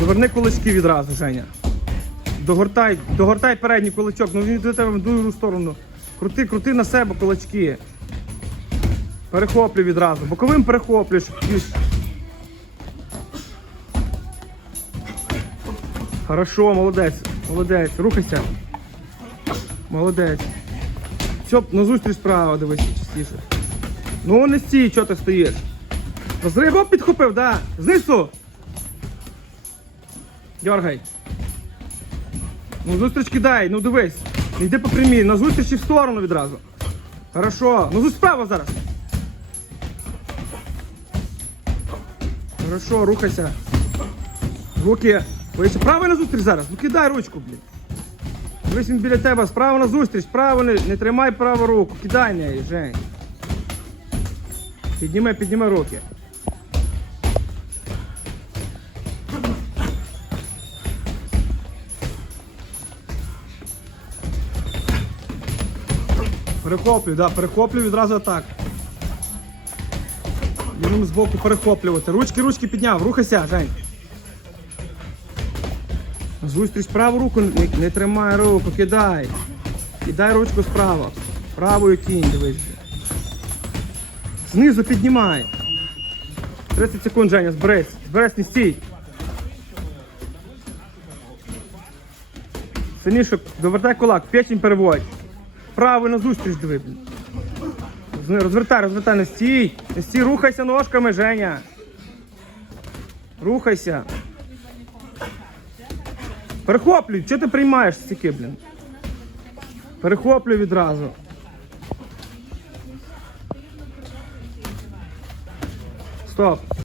Доверни кулачки відразу, Женя. Догортай, догортай передній кулачок, ну він до тебе в другу сторону. Крути, крути на себе кулачки. Перехоплюй відразу. Боковим перехоплюєш. Хорошо, молодець, молодець. Рухайся. Молодець. Все, на зустріч справа дивись частіше. Ну не стій, чого ти стоїш? Розрив, оп, підхопив, да. Знизу. Дергай. Ну зустріч кидай, ну дивись. Йди по прямій, на зустріч і в сторону відразу. Хорошо. Ну справа зараз. Хорошо, рухайся. Руки. Вище. Право на зустріч зараз. Ну кидай ручку, блін. Дивись він біля тебе, справа на зустріч, справа не, не тримай праву руку. Кидай неї, Жень. Підніми, підніми руки. Перехоплюй, да, перехоплюй відразу так. Їм з боку перехоплювати. Ручки, ручки підняв, рухайся, Жень. Зустріч праву руку, не, не тримай руку, кидай. Кидай ручку справа. Правою кінь, дивись. Знизу піднімай. 30 секунд, Женя, зберись. Зберись, не стій. Сильніше, довертай кулак, печень переводь. Правий на зустріч диви. Розвертай, розвертай, не стій. Не стій, рухайся ножками, Женя. Рухайся. Перехоплюй, чого ти приймаєш стільки, блін? Перехоплюй відразу. Стоп.